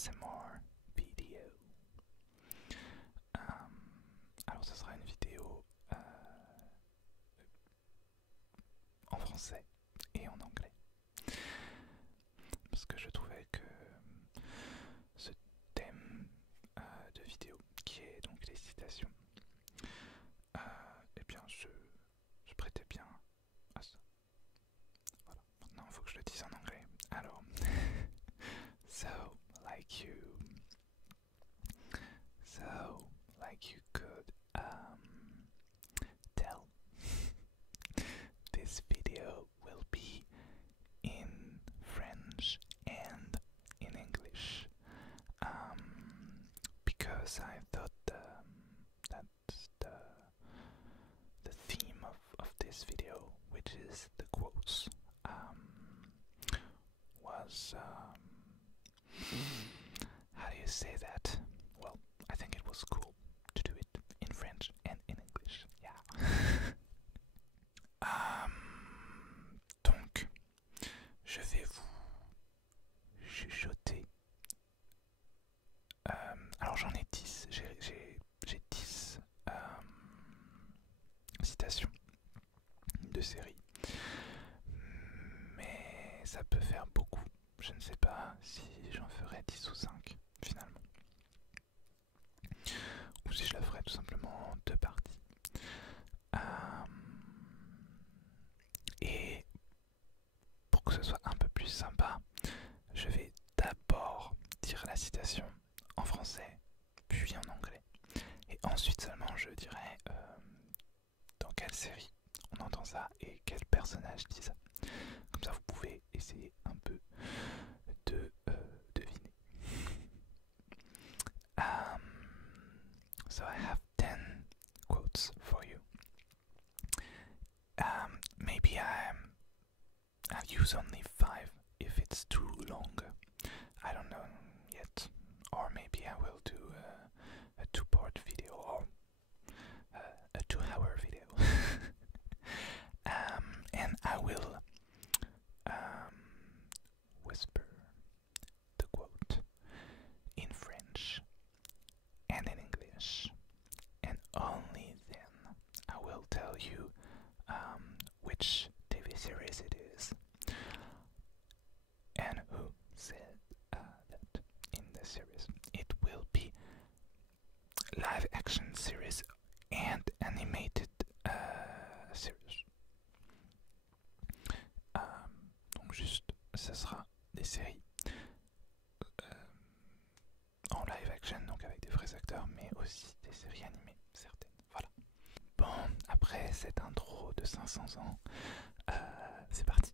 ASMR vidéo. Alors ce sera une vidéo en français et en anglais. Parce que je trouvais que ce thème de vidéo, qui est donc les citations, eh bien je prêtais bien à ça. Voilà, maintenant il faut que je le dise en anglais. Alors, so like you could tell, this video will be in French and in English, because I thought that the theme of this video, which is the quotes, was how do you say that? Well, I think it was cool to do it in French and in English. Yeah. Donc, je vais vous chuchoter. Alors j'en ai 10. J'ai 10 citations de série. Mais ça peut faire beaucoup. Je ne sais pas si j'en ferai 10 ou 5 finalement. Ou si je la ferai tout simplement en 2 parties. Et pour que ce soit un peu plus sympa, je vais d'abord dire la citation en français, puis en anglais. Et ensuite seulement je dirai dans quelle série on entend ça et quel personnage dit ça. Comme ça vous pouvez essayer un peu de deviner. So I have 10 quotes for you. Maybe I'll use only 5 if it's too long. I don't know yet. Or maybe I will do a 2-part video or a 2-hour video. And I will whisper the quote in French and in English, and only then I will tell you which TV series it is and who said that in the series. It will be live action series and animated series. Donc juste, ce sera des séries en live action, donc avec des vrais acteurs, mais aussi des séries animées, certaines. Voilà. Bon, après cette intro de 500 ans, c'est parti.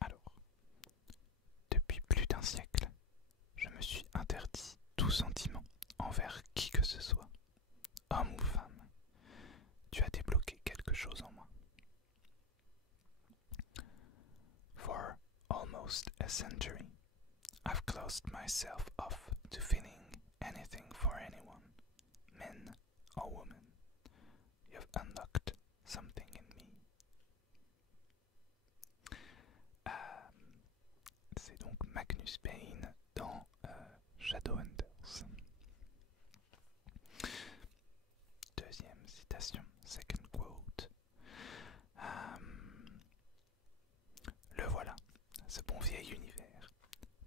Alors, depuis plus d'un siècle, je me suis interdit tout sentiment envers qui que ce soit, homme ou femme. Tu as débloqué quelque chose en moi. For almost a century, I've closed myself off to feeling anything for anyone, men or women. You've unlocked something in me. C'est donc Magnus Payne dans Shadowhunters. Deuxième citation, second quote. Le voilà, ce bon vieil univers.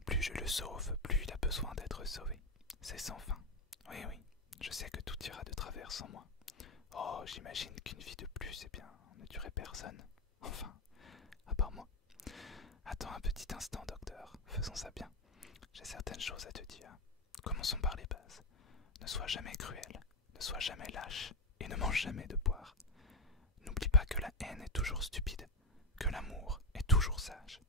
Plus je le sauve, plus il a besoin d'être sauvé. C'est sans fin. Oui, oui, je sais que tout ira de travers sans moi. Oh, j'imagine qu'une vie de plus, eh bien, ne tuerait personne. Enfin, à part moi. Attends un petit instant, docteur, faisons ça bien. J'ai certaines choses à te dire. Commençons par les bases. Ne sois jamais cruel, ne sois jamais lâche, et ne mange jamais de poire. N'oublie pas que la haine est toujours stupide, que l'amour est toujours sage.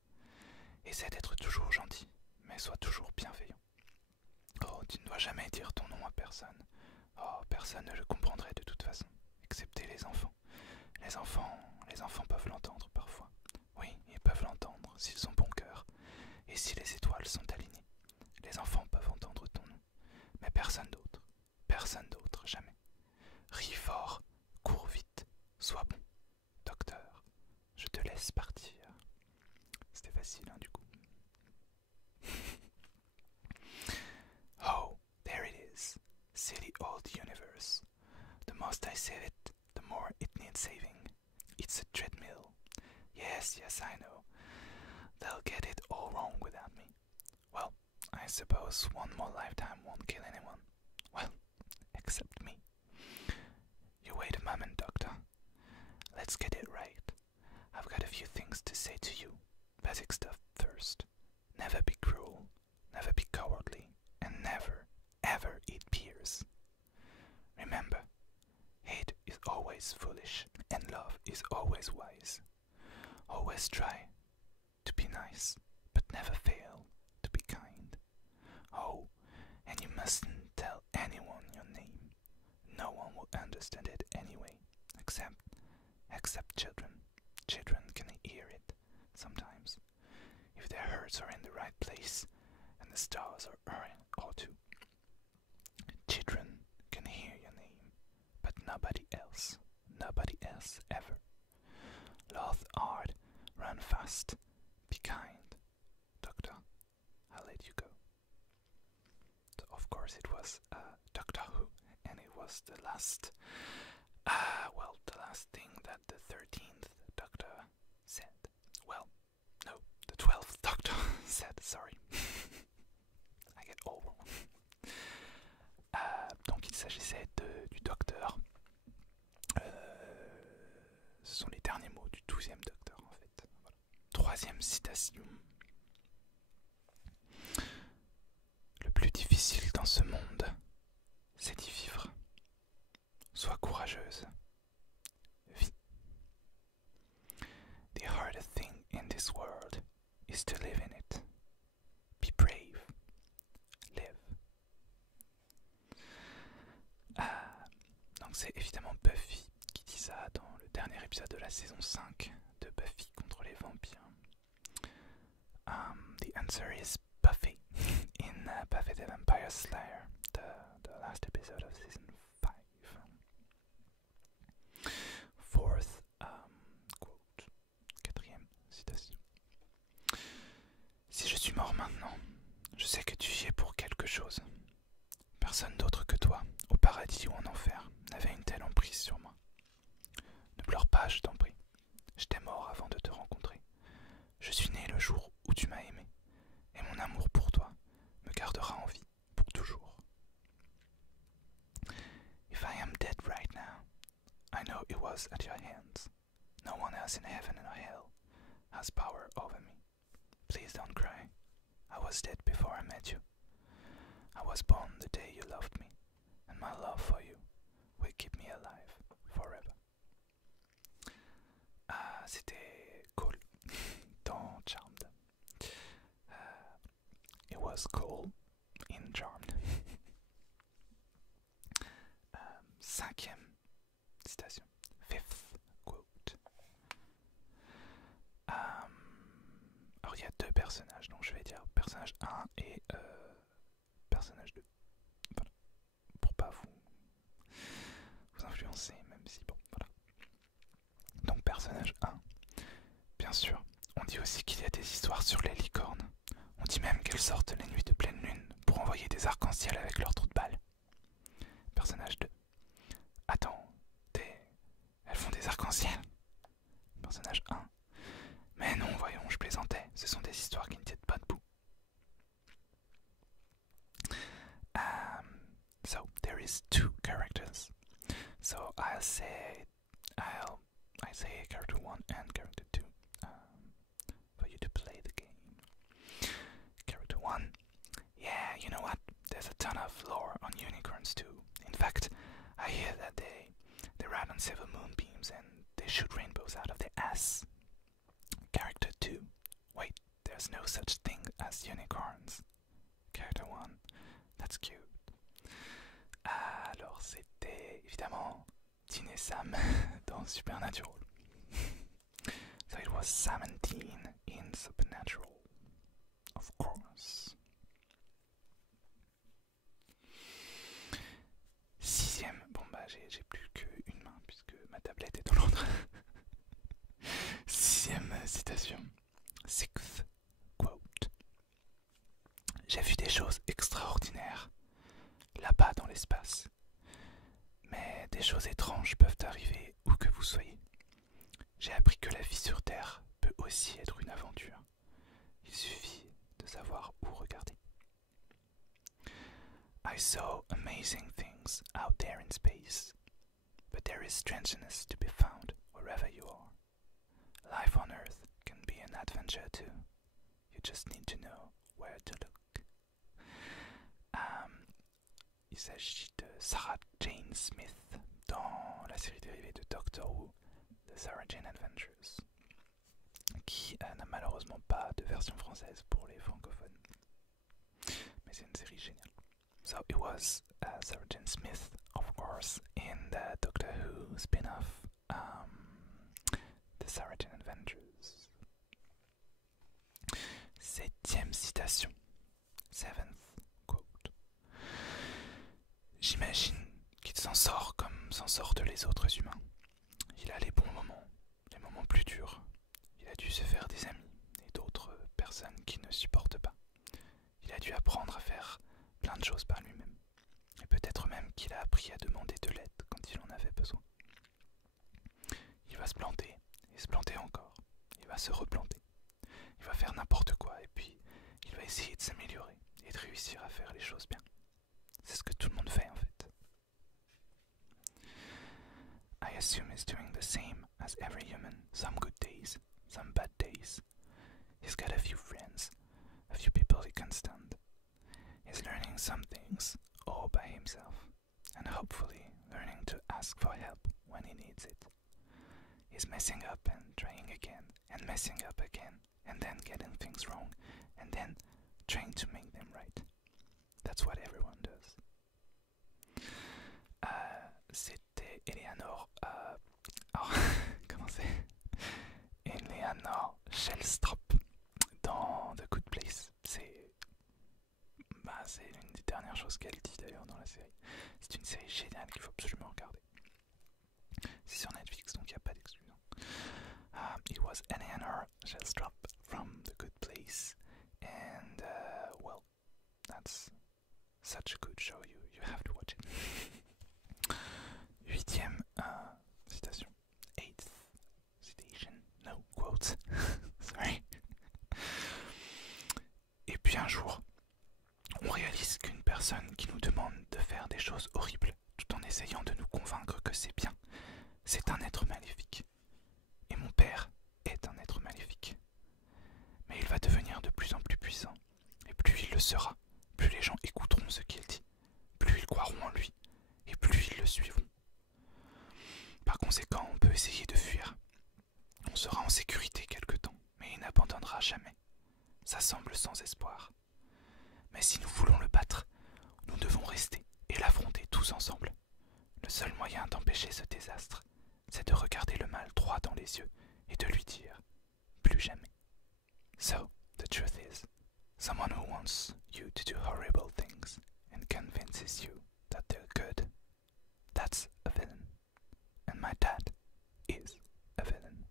Essaie d'être toujours gentil, mais sois toujours bienveillant. Oh, tu ne dois jamais dire ton nom à personne. Oh, personne ne le comprendrait de toute façon, excepté les enfants. Les enfants peuvent l'entendre parfois. Oui, ils peuvent l'entendre s'ils ont bon cœur, et si les étoiles sont alignées. Les enfants peuvent entendre ton nom, mais personne d'autre, jamais. Ris fort, cours vite, sois more it needs saving. It's a treadmill. Yes, I know. They'll get it all wrong without me. Well, I suppose one more lifetime won't kill anyone. Well, except me. You wait a moment, Doctor. Let's get it right. I've got a few things to say to you. Basic stuff first. Never be cruel, never be cowardly, and never, ever eat pears. Remember, hate is always foolish, and love is always wise. Always try to be nice, but never fail to be kind. Oh, and you mustn't tell anyone your name. No one will understand it anyway, except children. Children can hear it sometimes, if their hearts are in the right place and the stars are in or two. Children can hear your name, but nobody else ever. Laugh hard, run fast, be kind. Doctor, I'll let you go. So of course it was Doctor Who, and it was the last, the last thing that the 13th Doctor said. Well, no, the 12th Doctor said, sorry. I get all wrong. Donc il s'agissait du Docteur. Ce sont les derniers mots du 12e Docteur en fait. Voilà. Troisième citation. Le plus difficile dans ce monde, c'est d'y vivre. Sois courageuse. Vis. The hardest thing in this world is to live in it. Be brave. Live. Donc c'est évidemment Buffy qui dit ça dans le dernier épisode de la saison 5 de Buffy contre les vampires. The answer is Buffy in Buffy the Vampire Slayer, the last episode of season 5. Fourth quote, quatrième citation. Si je suis mort maintenant, je sais que tu y es pour quelque chose. Personne d'autre que toi, au paradis ou en enfer, n'avait une telle emprise sur moi. Ne pleure pas, je t'en prie. J'étais mort avant de te rencontrer. Je suis né le jour où tu m'as aimé, et mon amour pour toi me gardera en vie pour toujours. If I am dead right now, I know it was at your hands. No one else in heaven or hell has power over me. Please don't cry. I was dead before I met you. I was born the day you loved me, and my love for you will keep me alive forever. C'était Cole dans Charmed. It was Cole in Charmed. Cinquième citation. Fifth quote. Alors il y a deux personnages, donc je vais dire personnage 1 et personnage 2. Voilà. Pour pas vous influencer, même si bon, voilà. Donc personnage 1. Bien sûr, on dit aussi qu'il y a des histoires sur les licornes. On dit même qu'elles sortent les nuits de pleine lune pour envoyer des arcs-en-ciel avec leurs trous de balles. Personnage 2. Attends, elles font des arcs-en-ciel. Personnage 1. Mais non, voyons, je plaisantais. Ce sont des histoires qui ne tiennent pas debout. So there is two characters. So I say character 1 and character 2 for you to play the game. Character 1. Yeah, you know what? There's a ton of lore on unicorns too. In fact, I hear that they ride on several moonbeams and they shoot rainbows out of their ass. Character 2. Wait, there's no such thing as unicorns. Character 1. That's cute. Alors c'était évidemment Dean et Sam dans Supernatural. So it was Sam and Dean in Supernatural, of course. Sixième, bon bah j'ai plus qu'une main puisque ma tablette est dans l'autre. Sixième citation. Sixth quote. J'ai vu des choses extraordinaires là-bas dans l'espace. Mais des choses étranges peuvent arriver vous soyez. J'ai appris que la vie sur Terre peut aussi être une aventure. Il suffit de savoir où regarder. I saw amazing things out there in space, but there is strangeness to be found wherever you are. Life on Earth can be an adventure too. You just need to know where to look. Il s'agit de Sarah Jane Smith dans la série dérivée de Doctor Who, The Sarah Jane Adventures, qui n'a malheureusement pas de version française pour les francophones. Mais c'est une série géniale. So it was Sarah Jane Smith, of course, in the Doctor Who spin-off, The Sarah Jane Adventures. 7e citation. 7th quote. J'imagine qu'il s'en sort comme s'en sortent les autres humains. Il a les bons moments, les moments plus durs. Il a dû se faire des amis et d'autres personnes qui ne supportent pas. Il a dû apprendre à faire plein de choses par lui-même. Et peut-être même qu'il a appris à demander de l'aide quand il en avait besoin. Il va se planter et se planter encore. Il va se replanter. Il va faire n'importe quoi et puis il va essayer de s'améliorer et de réussir à faire les choses bien. C'est ce que tout le monde fait en fait. I assume he's doing the same as every human. Some good days, some bad days. He's got a few friends, a few people he can stand. He's learning some things all by himself, and hopefully learning to ask for help when he needs it. He's messing up and trying again, and messing up again, and then getting things wrong, and then trying to make them right. That's what everyone does. C'était Eleanor... alors, comment c'est Eleanor Shellstrop dans The Good Place. C'est l'une des dernières choses qu'elle dit d'ailleurs dans la série. C'est une série géniale qu'il faut absolument regarder. C'est sur Netflix, donc il n'y a pas d'exclusion. It was Eleanor Shellstrop from The Good Place, and well, that's such a good show. You have to watch it. 8e citation. 8th citation. No quotes. Sorry. Et puis un jour, on réalise qu'une personne qui nous demande de faire des choses horribles tout en essayant de nous convaincre que c'est bien, c'est un être maléfique. Et mon père est un être maléfique. Mais il va devenir de plus en plus puissant. Et plus il le sera, plus les gens écouteront ce qu'il dit, plus ils croiront en lui, et plus ils le suivront. Par conséquent, on peut essayer de fuir. On sera en sécurité quelque temps, mais il n'abandonnera jamais. Ça semble sans espoir. Mais si nous voulons le battre, nous devons rester et l'affronter tous ensemble. Le seul moyen d'empêcher ce désastre, c'est de regarder le mal droit dans les yeux et de lui dire « plus jamais ». So, the truth is, someone who wants you to do horrible things and convinces you that they're good, that's a villain. And my dad is a villain.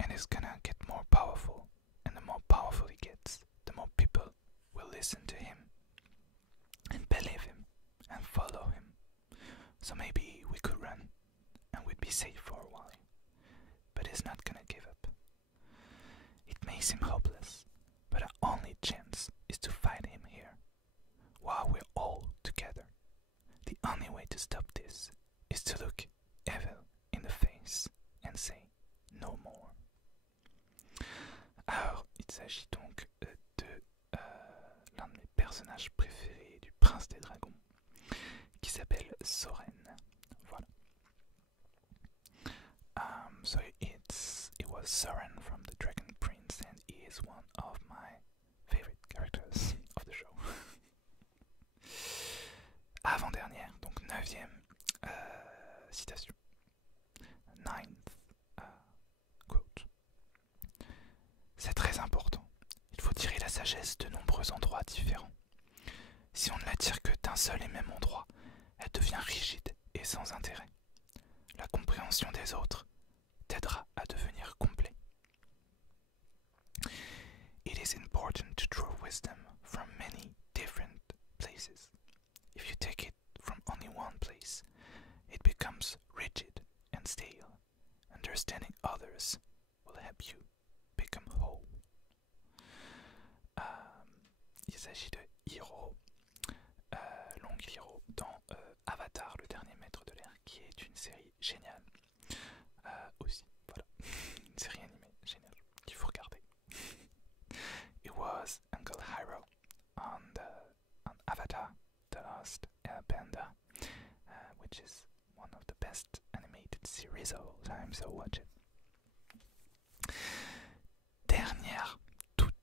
And he's gonna get more powerful, and the more powerful he gets, the more people will listen to him and believe him and follow him. So maybe we could run and we'd be safe for a while. But he's not gonna give up. It may seem hopeless, but our only chance is to fight him here, while we're all together. The only way to stop this is to look evil in the face and say no more. Alors, il s'agit donc de l'un de mes personnages préférés du Prince des Dragons, qui s'appelle Soren. Voilà. So it was Soren from the Dragon Prince, and he is one of my favorite characters of the show. Avant-dernière, donc 9e citation. 9th quote. C'est très important. Il faut tirer la sagesse de nombreux endroits différents. Si on ne la tire que d'un seul et même endroit, elle devient rigide et sans intérêt. La compréhension des autres t'aidera à devenir complet. It is important to draw wisdom from many different places. If you take it from only one place, it becomes rigid and stale. Understanding others will help you become whole. Il s'agit de Hiro, Long Hiro, dans Avatar, le dernier maître de l'air, qui est une série géniale. Aussi, voilà, une série animée géniale qu'il faut regarder. It was Uncle Hiro on Avatar, The Last Airbender, which is one of the best animated series of all time, so watch it. Dernière, toute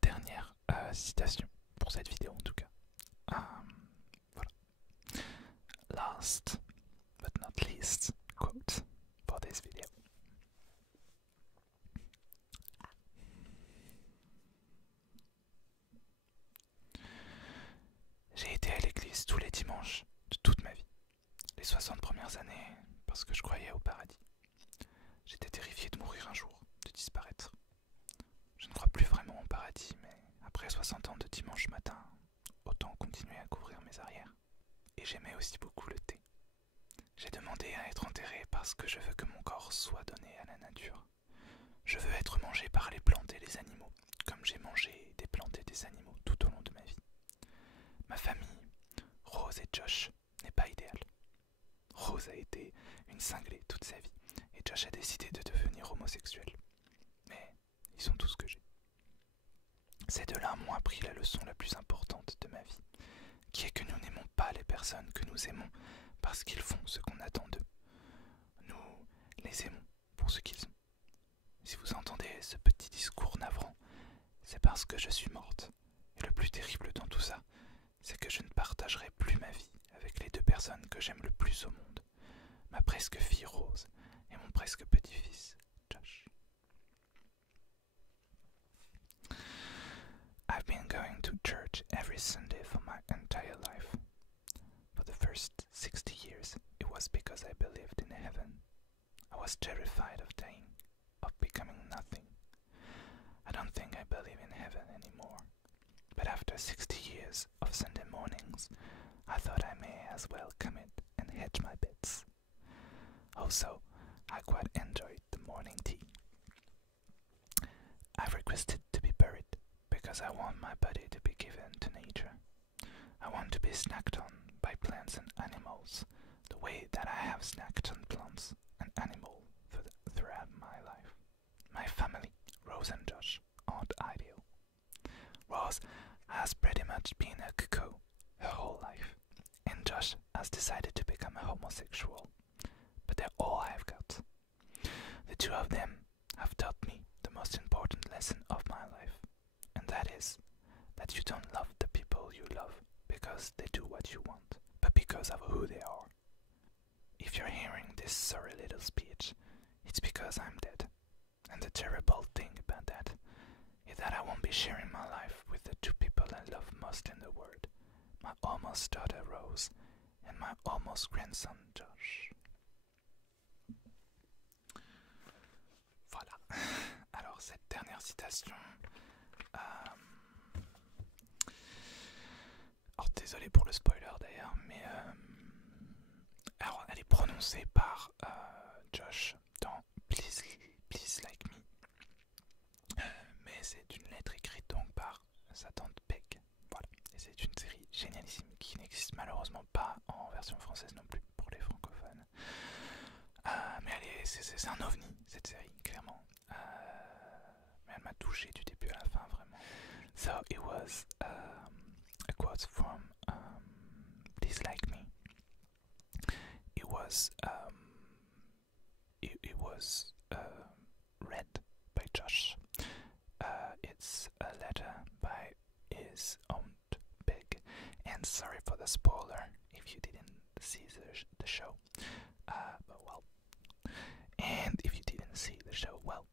dernière citation pour cette vidéo en tout cas. Voilà. Last but not least quote for this video. J'ai été à l'église tous les dimanches de toute ma vie. Les 60 premières années parce que je croyais au paradis. J'étais terrifié de mourir un jour, de disparaître. Je ne crois plus vraiment au paradis, mais après 60 ans de dimanche matin, autant continuer à couvrir mes arrières. Et j'aimais aussi beaucoup le thé. J'ai demandé à être enterré parce que je veux que mon corps soit donné à la nature. Je veux être mangé par les plantes et les animaux, comme j'ai mangé des plantes et des animaux tout au long de ma vie. Ma famille, Rose et Josh, n'est pas idéale. Rose a été une cinglée toute sa vie, et Josh a décidé de devenir homosexuel. Mais ils sont tout ce que j'ai. Ces deux-là m'ont appris la leçon la plus importante de ma vie, qui est que nous n'aimons pas les personnes que nous aimons parce qu'ils font ce qu'on attend d'eux. Nous les aimons pour ce qu'ils ont. Si vous entendez ce petit discours navrant, c'est parce que je suis morte. Et le plus terrible dans tout ça, c'est que je ne partagerai plus ma vie avec les deux personnes que j'aime le plus au monde. Ma presque fille Rose et mon presque petit-fils Josh. I've been going to church every Sunday for my entire life. For the first 60 years, it was because I believed in heaven. I was terrified of dying, of becoming nothing. I don't think I believe in heaven anymore. But after 60 years of Sunday mornings, I thought I may as well commit and hedge my bets. Also, I quite enjoyed the morning tea. I've requested to be buried because I want my body to be given to nature. I want to be snacked on by plants and animals, the way that I have snacked on plants and animals throughout my life. My family, Rose and Josh, aren't ideal. Rose has pretty much been a cuckoo her whole life, and Josh has decided to become a homosexual. But they're all I've got. The two of them have taught me the most important lesson of my life, and that is that you don't love the people you love because they do what you want, but because of who they are. If you're hearing this sorry little speech, it's because I'm dead. And the terrible thing about that is that I won't be sharing my life with the two people I love most in the world, my almost daughter Rose and my almost grandson Josh. Voilà. Alors cette dernière citation, alors désolé pour le spoiler d'ailleurs, mais alors elle est prononcée par Josh dans Please Like Me, mais c'est une lettre écrite donc par sa tante Peg. Voilà, et c'est une série génialissime qui n'existe malheureusement pas en version française non plus pour les francophones. Mais c'est un ovni cette série, clairement. Mais elle m'a touché du début à la fin, vraiment. So it was a quote from Please Like Me. It was read by Josh. It's a letter by his own Peg. And sorry for the spoiler if you didn't see the show. But well. And if you didn't see the show, well,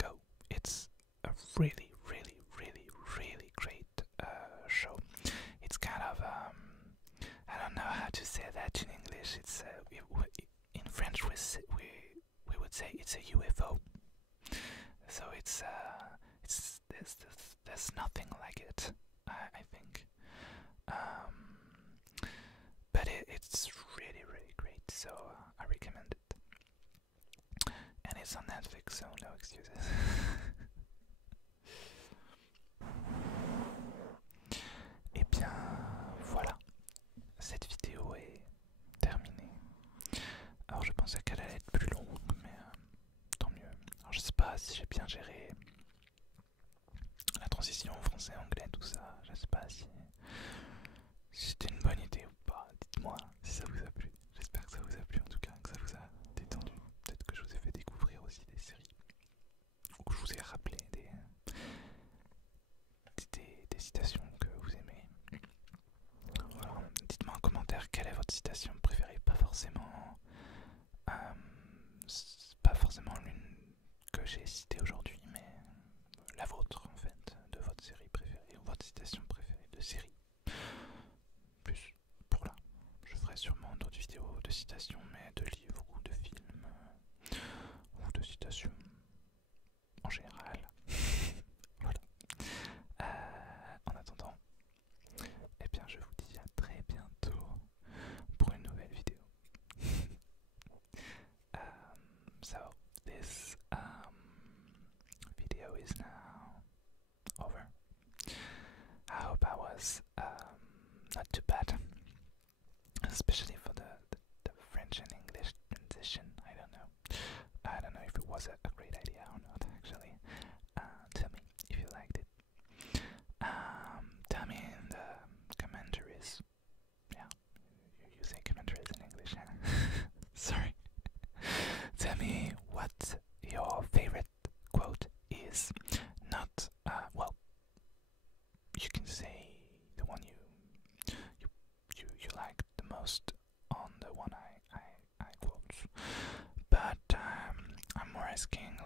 go. It's a really, really, really, really great show. It's kind of, I don't know how to say that in English. It's in French we would say it's a UFO. So there's nothing like it, I think. But it's really, really great. So I recommend it. it's on Netflix, so no excuses. Et bien voilà, cette vidéo est terminée. Alors je pensais qu'elle allait être plus longue, mais tant mieux. Alors je sais pas si j'ai bien géré la transition français-anglais, tout ça. Je sais pas si c'était une bonne idée ou pas. Dites-moi si ça vous a plu. J'espère que ça vous a plu en tout cas, que ça vous a détendu. Peut-être que je vous ai fait découvrir aussi des séries. Ou que je vous ai rappelé des citations que vous aimez. Voilà. Dites-moi en commentaire quelle est votre citation préférée. Pas forcément l'une que j'ai citée aujourd'hui, mais la vôtre en fait, de votre série préférée ou votre citation préférée de série. Plus pour là, je ferai sûrement d'autres vidéos de citations, mais de livres ou de films ou de citations en général. Voilà. En attendant, eh bien je vous dis à très bientôt pour une nouvelle vidéo. So this video is now over. I hope I was not too bad, especially for the French and English transition. I don't know if it was a great idea or not actually. Tell me if you liked it. Tell me in the commentaries. Yeah, you say commentaries in English, huh? Sorry. Tell me what your favorite quote is. Not, well, you can say the one you like the most on the one I quote. But I'm more asking